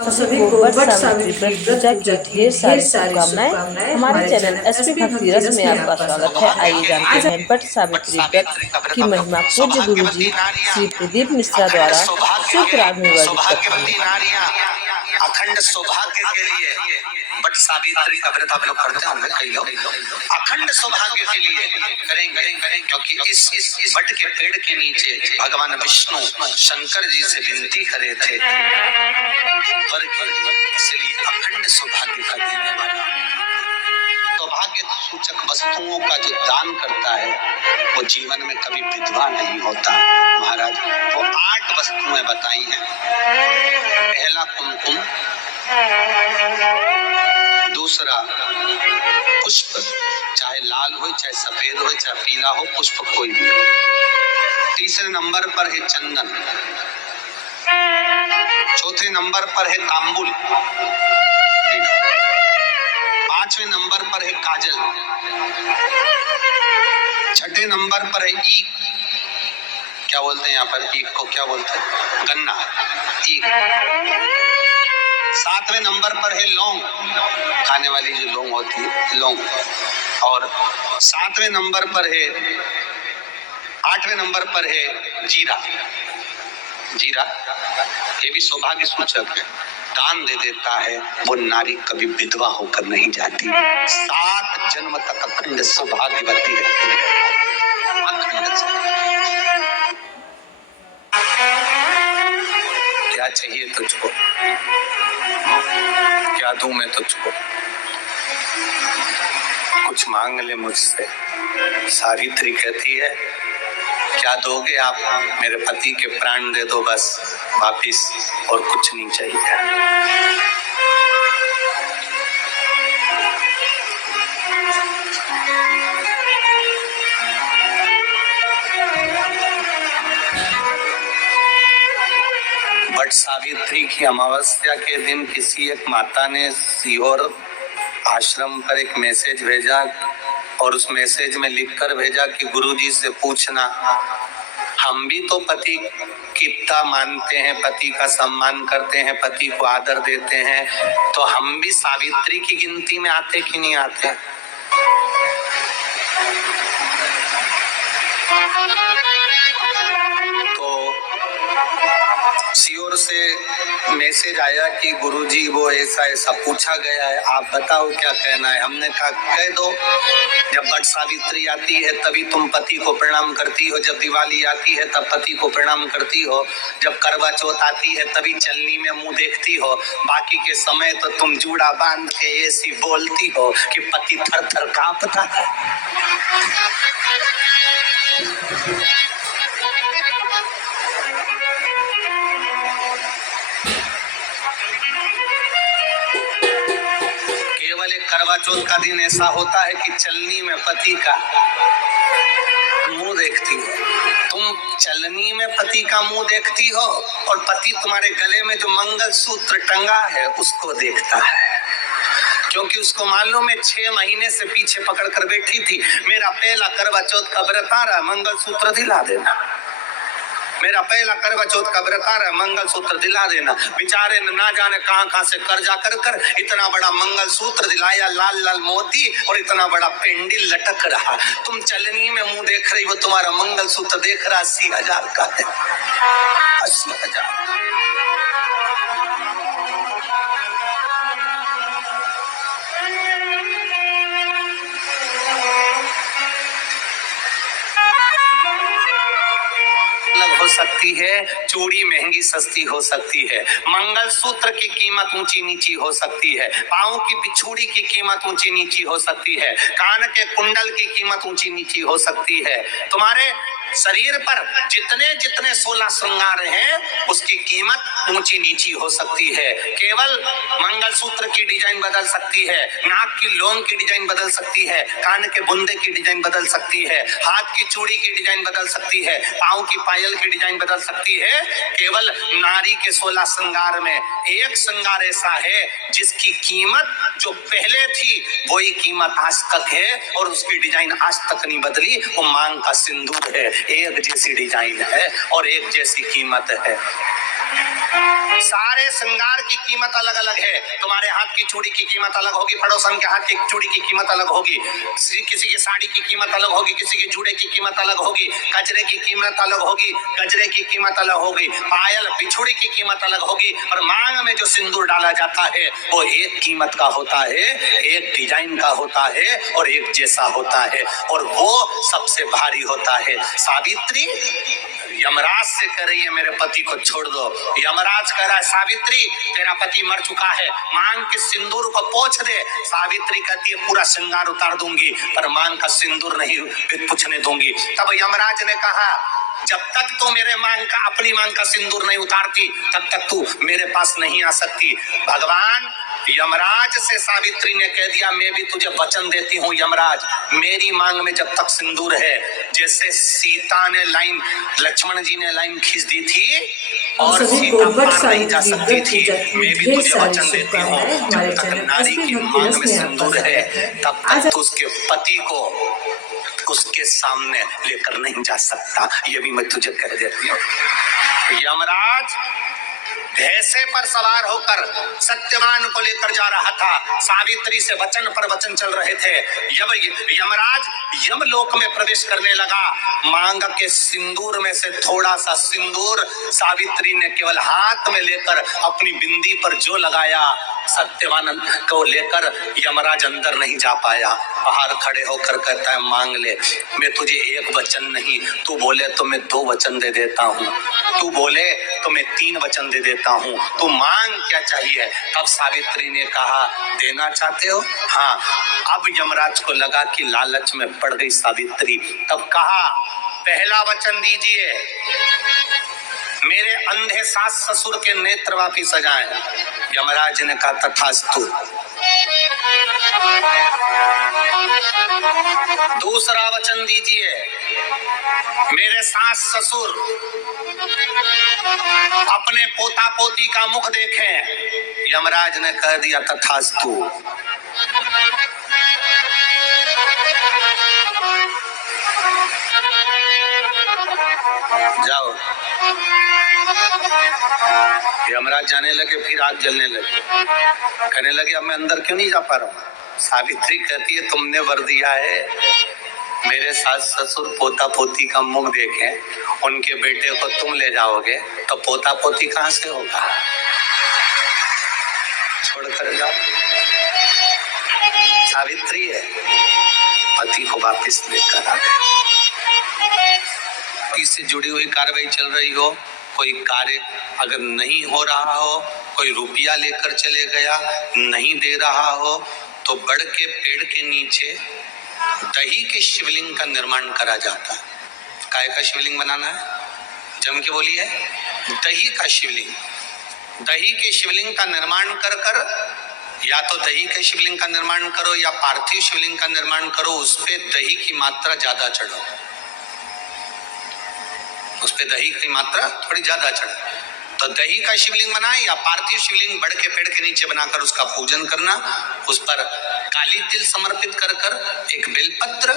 सभी को वट सावित्री व्रत पूजा की ढेर सारी शुभकामनाएं। हमारे चैनल एसपी भक्ति रस में आपका स्वागत है। आइए जानते हैं वट सावित्री व्रत की महिमा। पूज्य गुरु जी श्री प्रदीप मिश्रा द्वारा शुभ राग में वर्णित कथन। अखंड सौभाग्य के लिए वट सावित्री का व्रत आप लोग करते होंगे, कई लोग अखंड सौभाग्य के लिए करेंगे, क्योंकि इस वट के पेड़ के नीचे भगवान विष्णु शंकर जी से विनती करे थे वर के लिए, इसलिए अखंड सौभाग्य का देने वाला सौभाग्य सूचक वस्तुओं का जो दान करता है वो जीवन में कभी विधवा नहीं होता। महाराज वो 8 वस्तुएं बताई हैं। पहला कुमकुम, दूसरा पुष्प, चाहे लाल हो चाहे सफेद हो चाहे पीला हो, पुष्प कोई भी हो। तीसरे नंबर पर है चंदन, चौथे नंबर पर है तांबुल, पांचवें नंबर पर है काजल, छठे नंबर पर है ईख, क्या बोलते हैं यहाँ पर ईख को, क्या बोलते हैं, गन्ना, ईख। 7वें नंबर पर है लौंग, खाने वाली जो लौंग होती है, लौंग। और 7वें नंबर पर है, 8वें नंबर पर है जीरा। जीरा ये भी सौभाग्य सूचक है, दान दे देता है, वो नारी कभी विधवा होकर नहीं जाती, 7 जन्म तक अखंड सौभाग्यवती रहती है। अखंड क्या चाहिए तुझको, क्या दूं मैं तुझको, कुछ मांग ले मुझसे। सावित्री कहती है क्या दोगे आप, मेरे पति के प्राण दे दो बस वापिस, और कुछ नहीं चाहिए। बट सावित्री की अमावस्या के दिन किसी एक माता ने सीहोर आश्रम पर एक मैसेज भेजा, और उस मैसेज में लिखकर भेजा कि गुरुजी से पूछना, हम भी तो पति की इतना मानते हैं, पति का सम्मान करते हैं, पति को आदर देते हैं, तो हम भी सावित्री की गिनती में आते कि नहीं आते। तो सीओर से मैसेज आया कि गुरुजी वो ऐसा ऐसा पूछा गया है, आप बताओ क्या कहना है। हमने कहा कह दो, जब वट सावित्री आती है तभी तुम पति को प्रणाम करती हो, जब दिवाली आती है तब पति को प्रणाम करती हो, जब करवा चौथ आती है तभी चलनी में मुंह देखती हो, बाकी के समय तो तुम जूड़ा बांध के ऐसी बोलती हो कि पति थर थर कांपता है। केवल एक करवा चौथ का दिन ऐसा होता है कि चलनी में पति का मुंह देखती हो, तुम चलनी में पति का मुंह देखती हो, और पति तुम्हारे गले में जो मंगल सूत्र टंगा है उसको देखता है, क्योंकि उसको मालूम है 6 महीने से पीछे पकड़ कर बैठी थी, मेरा पहला करवा चौथ का व्रत आ रहा, मंगल सूत्र दिला देना, मेरा पहला करवा चौथ का व्रत आ रहा है, मंगल सूत्र दिला देना। बेचारे ने ना जाने कहां से कर्जा कर इतना बड़ा मंगल सूत्र दिलाया, लाल लाल मोती और इतना बड़ा पेंडिल लटक रहा, तुम चलनी में मुंह देख रही हो, तुम्हारा मंगल सूत्र देख रहा 80,000 का है, 80,000। हो सकती है, चूड़ी महंगी सस्ती हो सकती है, मंगल सूत्र की कीमत ऊंची नीची हो सकती है, पांव की बिछुड़ी की कीमत ऊंची नीची हो सकती है, कान के कुंडल की कीमत ऊंची नीची हो सकती है, तुम्हारे शरीर पर जितने जितने 16 श्रृंगार हैं उसकी कीमत ऊंची नीची हो सकती है। केवल मंगल सूत्र की डिजाइन बदल सकती है, नाक की लौंग की डिजाइन बदल सकती है, कान के बुंदे की डिजाइन बदल सकती है, हाथ की चूड़ी की डिजाइन बदल सकती है, पांव की पायल की डिजाइन बदल सकती है। केवल नारी के 16 श्रृंगार में एक श्रृंगार ऐसा है जिसकी कीमत जो पहले थी वही कीमत आज तक है, और उसकी डिजाइन आज तक नहीं बदली, वो मांग का सिंदूर है, एक जैसी डिजाइन है और एक जैसी कीमत है। सारे श्रृंगार की कीमत अलग अलग है। तुम्हारे हाथ की चूड़ी की कीमत अलग होगी, पड़ोसन के हाथ की चूड़ी की कीमत अलग होगी, किसी की साड़ी की कीमत अलग होगी, किसी के जूड़े की कीमत अलग होगी, गजरे की कीमत अलग होगी, गजरे की कीमत अलग होगी, पायल बिछुड़ी की कीमत अलग होगी। और मांग में जो सिंदूर डाला जाता है वो एक कीमत का होता है, एक डिजाइन का होता है और एक जैसा होता है, और वो सबसे भारी होता है। सावित्री यमराज से कह रही है मेरे पति को छोड़ दो। यमराज कह रहा है सावित्री तेरा पति मर चुका है, मांग के सिंदूर को पोंछ दे। सावित्री कहती है पूरा श्रृंगार उतार दूंगी पर मांग का सिंदूर नहीं पूछने दूंगी। तब यमराज ने कहा जब तक तू मेरे मांग का अपनी मांग का सिंदूर नहीं उतारती तब तक तू मेरे पास नहीं आ सकती। भगवान यमराज से सावित्री ने कह दिया मैं भी तुझे वचन देती हूँ यमराज, मेरी मांग में जब तक सिंदूर है, जैसे सीता ने लाइन, लक्ष्मण जी ने लाइन खींच दी थी और सीता पार नहीं जा सकती थी, मैं भी तुझे वचन देती हूँ जब तक नारी की मांग में सिंदूर है तब तक तू उसके पति को उसके सामने लेकर नहीं जा सकता। ये भी मैं तुझे कह देती हूँ। यमराज भैंसे पर सवार होकर सत्यवान को लेकर जा रहा था, सावित्री से वचन पर वचन चल रहे थे। यमराज यमलोक में प्रवेश करने लगा। मांग के सिंदूर में से थोड़ा सा सिंदूर सावित्री ने केवल हाथ में लेकर अपनी बिंदी पर जो लगाया, सत्यवान को लेकर यमराज अंदर नहीं जा पाया। बाहर खड़े होकर कहता है मांग ले, मैं तुझे एक वचन नहीं, तू बोले तो मैं 2 वचन दे देता हूँ, तू बोले तो मैं 3 वचन दे देता हूँ, तू मांग क्या चाहिए। तब सावित्री ने कहा देना चाहते हो? हाँ। अब यमराज को लगा कि लालच में पड़ गई सावित्री। तब कहा पहला वचन दीजिए, मेरे अंधे सास ससुर के नेत्र वापिस आ जाएं। यमराज ने कहा तथास्तु। दूसरा वचन दीजिए, मेरे सास ससुर अपने पोता पोती का मुख देखें। यमराज ने कह दिया तथास्तु। जाओ। यमराज जाने लगे, फिर आग जलने लगे, कहने लगे अब मैं अंदर क्यों नहीं जा पा रहा हूँ। सावित्री कहती है तुमने वर दिया है मेरे सास ससुर पोता पोती का मुख देखें, उनके बेटे को तुम ले जाओगे तो पोता पोती कहां से होगा, छोड़ कर जाओ। सावित्री है, पति को वापिस लेकर आ गए। से जुड़ी हुई कार्रवाई चल रही हो, कोई कार्य अगर नहीं हो रहा हो, कोई रुपया लेकर चले गया नहीं दे रहा हो, तो बड़ के पेड़ के नीचे दही के शिवलिंग का निर्माण करा जाता है। काय का शिवलिंग बनाना है? जम के बोलिए, दही का शिवलिंग। दही के शिवलिंग का निर्माण कर कर, या तो दही के शिवलिंग का निर्माण करो या पार्थिव शिवलिंग का निर्माण करो, उस पे दही की मात्रा ज्यादा चढ़ो, उस पे दही की मात्रा थोड़ी ज्यादा चढ़े। तो दही का शिवलिंग बनाए या पार्थिव शिवलिंग बड़ के पेड़ के नीचे बनाकर उसका पूजन करना, उस पर काली तिल समर्पित कर कर एक बेलपत्र,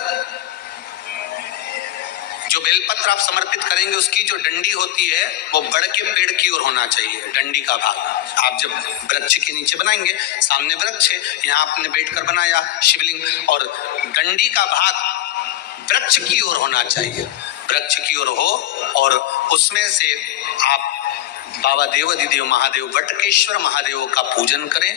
जो बेलपत्र आप समर्पित करेंगे उसकी जो डंडी होती है वो बड़ के पेड़ की ओर होना चाहिए। डंडी का भाग आप जब वृक्ष के नीचे बनाएंगे, सामने वृक्ष है, यहाँ आपने बैठकर बनाया शिवलिंग, और डंडी का भाग वृक्ष की ओर होना चाहिए, वृक्ष की ओर हो, और उसमें से आप बाबा देवाधिदेव महादेव वटकेश्वर महादेव का पूजन करें।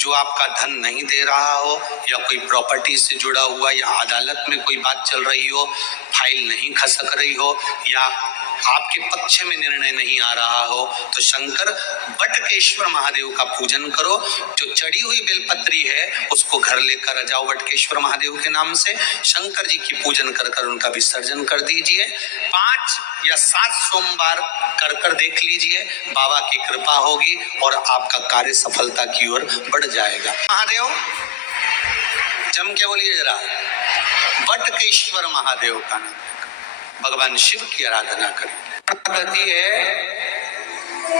जो आपका धन नहीं दे रहा हो, या कोई प्रॉपर्टी से जुड़ा हुआ, या अदालत में कोई बात चल रही हो, फाइल नहीं खसक रही हो, या आपके पक्ष में निर्णय नहीं आ रहा हो, तो शंकर वटकेश्वर महादेव का पूजन करो। जो चढ़ी हुई बेलपत्री है उसको घर लेकर जाओ वटकेश्वर महादेव के नाम से, शंकर जी की पूजन कर कर उनका विसर्जन कर दीजिए। 5 या 7 सोमवार कर कर देख लीजिए, बाबा की कृपा होगी और आपका कार्य सफलता की ओर बढ़ जाएगा। महादेव जम के बोलिए जरा, वटकेश्वर महादेव का नाम, भगवान शिव की आराधना करें। कहती है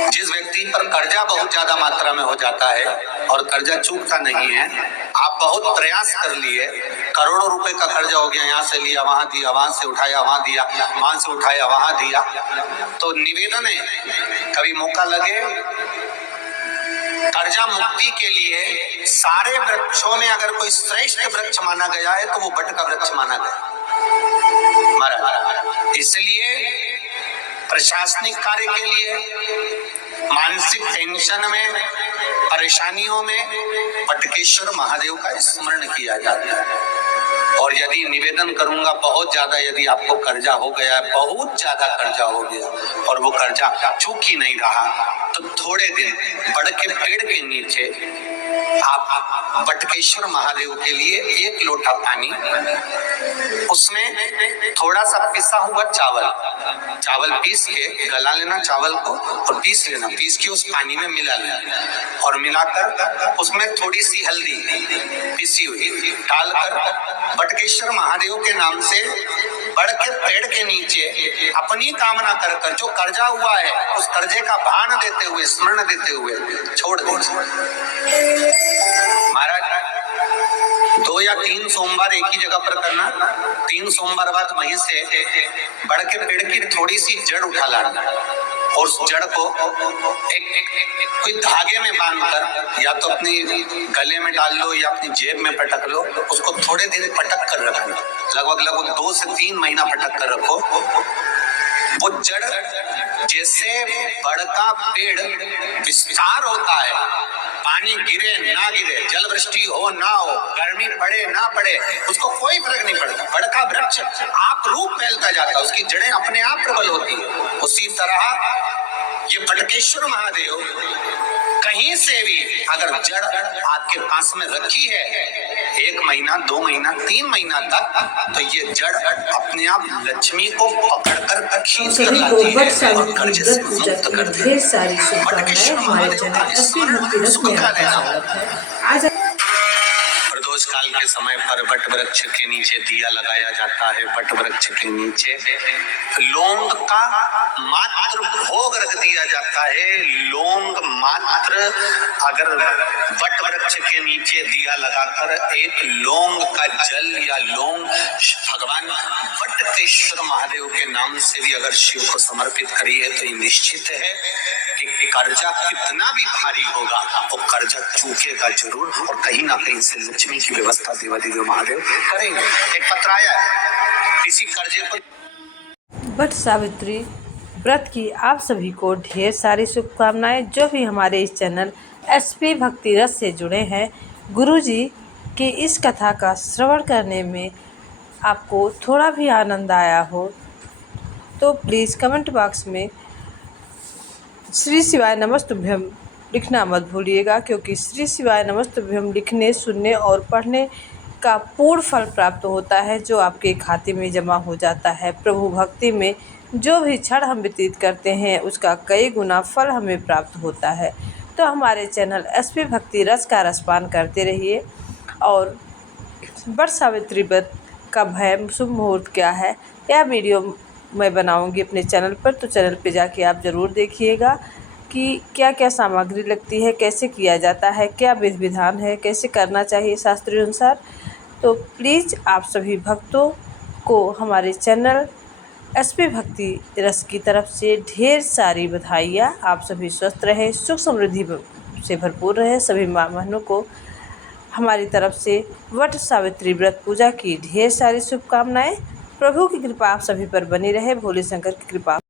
जिस व्यक्ति पर कर्जा बहुत ज्यादा मात्रा में हो जाता है और कर्जा चूकता नहीं है, आप बहुत प्रयास कर लिए, करोड़ों रुपए का कर्जा हो गया, यहाँ से लिया वहां दिया, वहां से उठाया वहां दिया, वहां से उठाया वहां दिया। तो निवेदन है, कभी मौका लगे कर्जा मुक्ति के लिए सारे वृक्षों में अगर कोई श्रेष्ठ वृक्ष माना गया है तो वो बट का वृक्ष माना गया महाराज। इसलिए प्रशासनिक कार्य के लिए, मानसिक टेंशन में, परेशानियों में बटकेश्वर महादेव का स्मरण किया जाता है। और यदि निवेदन करूंगा बहुत ज्यादा, यदि आपको कर्जा हो गया, बहुत ज्यादा कर्जा हो गया और वो कर्जा चूक ही नहीं रहा, तो थोड़े दिन बड़ के पेड़ के नीचे आप बटकेश्वर महादेव के लिए 1 लोटा पानी, उसमें थोड़ा सा पिसा हुआ चावल पीस के गला लेना, चावल को और पीस लेना, पीस के उस पानी में मिला लेना और मिलाकर उसमें थोड़ी सी हल्दी पिसी हुई डालकर बटकेश्वर महादेव के नाम से बड़ के पेड़ के नीचे अपनी कामना कर जो कर्जा हुआ है उस कर्जे का भान देते हुए, स्मरण देते हुए छोड़ दीजिए महाराज। 2 या 3 सोमवार एक ही जगह पर करना, 3 सोमवार बाद वहीं से बड़ के पेड़ की थोड़ी सी जड़ उठा लाना और उस जड़ को कोई धागे में बांधकर या तो अपनी गले में डाल लो या अपनी जेब में पटक लो, उसको थोड़े दिन पटक कर रखना, लगभग 2 से 3 महीना पटक कर रखो। वो जड़ जैसे बड़ का पेड़ विस्तार होता है, पानी गिरे ना गिरे, जल वृष्टि हो ना हो, गर्मी पड़े ना पड़े, उसको कोई फर्क नहीं पड़ता, बड़ का वृक्ष आप रूप फैलता जाता है, उसकी जड़ें अपने आप प्रबल होती है। उसी तरह ये बटकेश्वर महादेव कहीं से भी अगर जड़ आपके पास में रखी है 1 महीना, 2 महीना, 3 महीना तक, तो ये जड़ अपने आप लक्ष्मी को पकड़कर खींच कर लाती है और कर्ज से मुक्त करती है। ढेर सारी शुभकामनाएं हमारे चैनल एसपी भक्ति रस में आपका स्वागत है। आज प्रदोष काल के समय पर वट वृक्ष के नीचे दिया लगाया जाता है। वट वृक्ष के नीचे लौंग का मात्र भोग रख दिया जाता है। लौंग मात्र, अगर वट वृक्ष के नीचे दिया लगाकर 1 लौंग का जल या लौंग भगवान वटकेश्वर महादेव के नाम से भी अगर शिव को समर्पित करिए तो ये निश्चित है कि कर्जा कितना भी भारी होगा वो कर्जा चूकेगा जरूर और कहीं ना कहीं से लक्ष्मी की व्यवस्था देवादिदेव महादेव करेंगे। एक पत्र आया है, किसी कर्जे को वट सावित्री व्रत की आप सभी को ढेर सारी शुभकामनाएं। जो भी हमारे इस चैनल एसपी भक्ति रस से जुड़े हैं, गुरुजी के इस कथा का श्रवण करने में आपको थोड़ा भी आनंद आया हो तो प्लीज़ कमेंट बॉक्स में श्री शिवाय नमस्तुभ्यम लिखना मत भूलिएगा, क्योंकि श्री शिवाय नमस्तुभ्यम लिखने, सुनने और पढ़ने का पूर्ण फल प्राप्त होता है, जो आपके खाते में जमा हो जाता है। प्रभु भक्ति में जो भी क्षण हम व्यतीत करते हैं उसका कई गुना फल हमें प्राप्त होता है। तो हमारे चैनल एसपी भक्ति रस का रसपान करते रहिए। और वट सावित्री व्रत का भय शुभ मुहूर्त क्या है, यह वीडियो मैं बनाऊंगी अपने चैनल पर, तो चैनल पे जाके आप ज़रूर देखिएगा कि क्या क्या सामग्री लगती है, कैसे किया जाता है, क्या विधि विधान है, कैसे करना चाहिए शास्त्रीय अनुसार। तो प्लीज़ आप सभी भक्तों को हमारे चैनल एसपी भक्ति रस की तरफ से ढेर सारी बधाइयाँ। आप सभी स्वस्थ रहें, सुख समृद्धि से भरपूर रहे। सभी माँ बहनों को हमारी तरफ से वट सावित्री व्रत पूजा की ढेर सारी शुभकामनाएं। प्रभु की कृपा आप सभी पर बनी रहे, भोले शंकर की कृपा